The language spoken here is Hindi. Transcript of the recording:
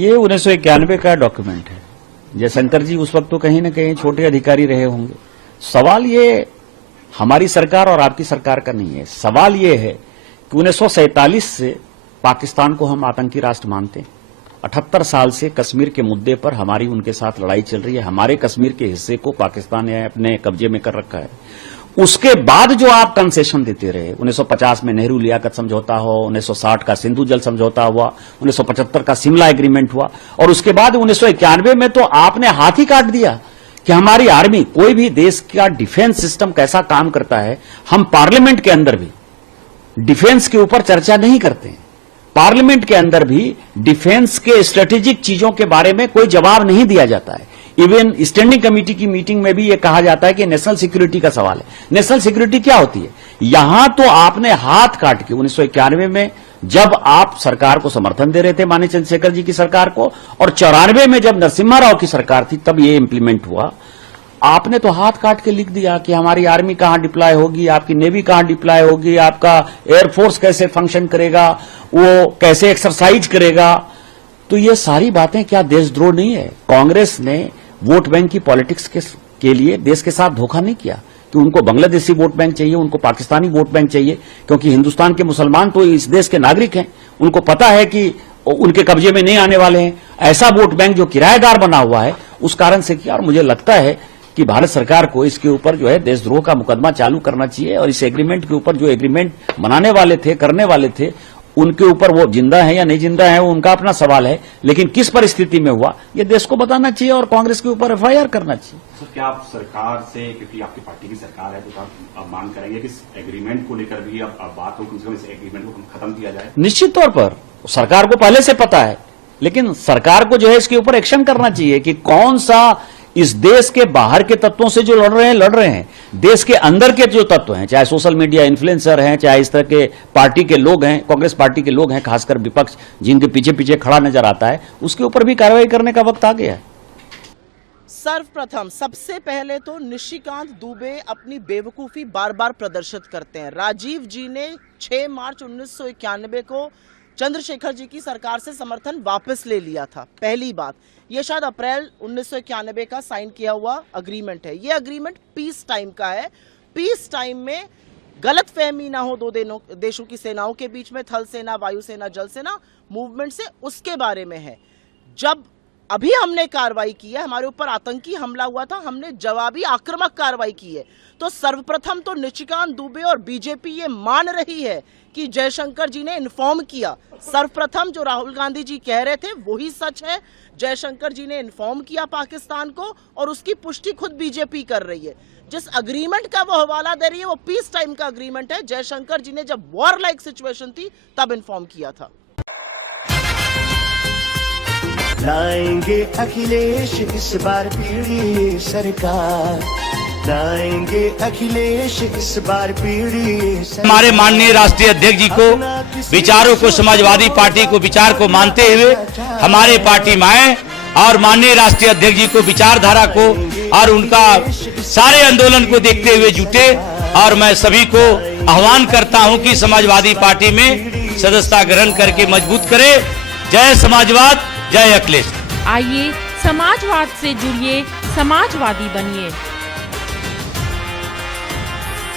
ये 1991 का डॉक्यूमेंट है। जयशंकर जी उस वक्त तो कहीं न कहीं छोटे अधिकारी रहे होंगे। सवाल ये हमारी सरकार और आपकी सरकार का नहीं है। सवाल ये है कि 1947 से पाकिस्तान को हम आतंकी राष्ट्र मानते हैं। 78 साल से कश्मीर के मुद्दे पर हमारी उनके साथ लड़ाई चल रही है। हमारे कश्मीर के हिस्से को पाकिस्तान ने अपने कब्जे में कर रखा है। उसके बाद जो आप कंसेशन देते रहे, 1950 में नेहरू लियाकत समझौता हो, 1960 का सिंधु जल समझौता हुआ, 1975 का शिमला एग्रीमेंट हुआ, और उसके बाद 1991 में तो आपने हाथ ही काट दिया कि हमारी आर्मी, कोई भी देश का डिफेंस सिस्टम कैसा काम करता है, हम पार्लियामेंट के अंदर भी डिफेंस के ऊपर चर्चा नहीं करते हैं। पार्लियामेंट के अंदर भी डिफेंस के स्ट्रेटेजिक चीजों के बारे में कोई जवाब नहीं दिया जाता है। इवन स्टैंडिंग कमेटी की मीटिंग में भी यह कहा जाता है कि नेशनल सिक्योरिटी का सवाल है। नेशनल सिक्योरिटी क्या होती है? यहां तो आपने हाथ काट के 1991 में जब आप सरकार को समर्थन दे रहे थे, माननीय चंद्रशेखर जी की सरकार को, और 94 में जब नरसिम्हा राव की सरकार थी तब ये इंप्लीमेंट हुआ। आपने तो हाथ काट के लिख दिया कि हमारी आर्मी कहां डिप्लॉय होगी, आपकी नेवी कहां डिप्लॉय होगी, आपका एयरफोर्स कैसे फंक्शन करेगा, वो कैसे एक्सरसाइज करेगा। तो ये सारी बातें क्या देशद्रोह नहीं है? कांग्रेस ने वोट बैंक की पॉलिटिक्स के लिए देश के साथ धोखा नहीं किया कि उनको बांग्लादेशी वोट बैंक चाहिए, उनको पाकिस्तानी वोट बैंक चाहिए, क्योंकि हिंदुस्तान के मुसलमान तो इस देश के नागरिक हैं। उनको पता है कि उनके कब्जे में नहीं आने वाले हैं। ऐसा वोट बैंक जो किराएदार बना हुआ है, उस कारण से किया। और मुझे लगता है कि भारत सरकार को इसके ऊपर जो है देशद्रोह का मुकदमा चालू करना चाहिए, और इस एग्रीमेंट के ऊपर जो एग्रीमेंट बनाने वाले थे, करने वाले थे, उनके ऊपर वो जिंदा है या नहीं जिंदा है, वो उनका अपना सवाल है, लेकिन किस परिस्थिति में हुआ ये देश को बताना चाहिए और कांग्रेस के ऊपर एफआईआर करना चाहिए। सर, क्या आप सरकार से, क्योंकि आपकी पार्टी की सरकार है, तो आप मांग करेंगे कि इस एग्रीमेंट को लेकर भी अब बात हो, कम से कम इस एग्रीमेंट को खत्म किया जाए? निश्चित तौर पर सरकार को पहले से पता है, लेकिन सरकार को जो है इसके ऊपर एक्शन करना चाहिए कि कौन सा इस देश के बाहर के तत्वों से जो लड़ रहे हैं, देश के अंदर के जो तत्व हैं, चाहे सोशल मीडिया इन्फ्लुएंसर हैं, चाहे इस तरह के पार्टी के लोग हैं, कांग्रेस पार्टी के लोग हैं, खासकर विपक्ष जिनके पीछे पीछे खड़ा नजर आता है, उसके ऊपर भी कार्रवाई करने का वक्त आ गया है। सर्वप्रथम सबसे पहले तो निशिकांत दुबे अपनी बेवकूफ़ी बार बार प्रदर्शित करते हैं। राजीव जी ने 6 मार्च 1991 को चंद्रशेखर जी की सरकार से समर्थन वापस ले लिया था। पहली बात, ये शायद अप्रैल 1991 का साइन किया हुआ अग्रीमेंट है। ये अग्रीमेंट पीस टाइम का है। पीस टाइम में गलतफहमी ना हो दो देशों की सेनाओं के बीच में, थल सेना, वायुसेना, जल सेना मूवमेंट से, उसके बारे में है। जब अभी हमने कार्रवाई की है, हमारे ऊपर आतंकी हमला हुआ था, हमने जवाबी आक्रामक कार्रवाई की है। तो सर्वप्रथम तो निशिकांत दुबे और बीजेपी ये मान रही है कि जयशंकर जी ने इन्फॉर्म किया। सर्वप्रथम जो राहुल गांधी जी कह रहे थे वही सच है। जयशंकर जी ने इन्फॉर्म किया पाकिस्तान को, और उसकी पुष्टि खुद बीजेपी कर रही है। जिस अग्रीमेंट का वो हवाला दे रही है वो पीस टाइम का अग्रीमेंट है। जयशंकर जी ने जब वॉर लाइक सिचुएशन थी तब इन्फॉर्म किया था। लाएंगे अखिलेश इस बार पीढ़ी सरकार, लाएंगे अखिलेश इस बार पीढ़ी सरकार। हमारे माननीय राष्ट्रीय अध्यक्ष जी को, विचारों को, समाजवादी पार्टी को विचार को मानते हुए हमारे पार्टी में आए और माननीय राष्ट्रीय अध्यक्ष जी को, विचारधारा को और उनका सारे आंदोलन को देखते हुए जुटे। और मैं सभी को आह्वान करता हूं कि समाजवादी पार्टी में सदस्यता ग्रहण करके मजबूत करें। जय समाजवाद, जय अखिलेश। आइए समाजवाद से जुड़िए, समाजवादी बनिए।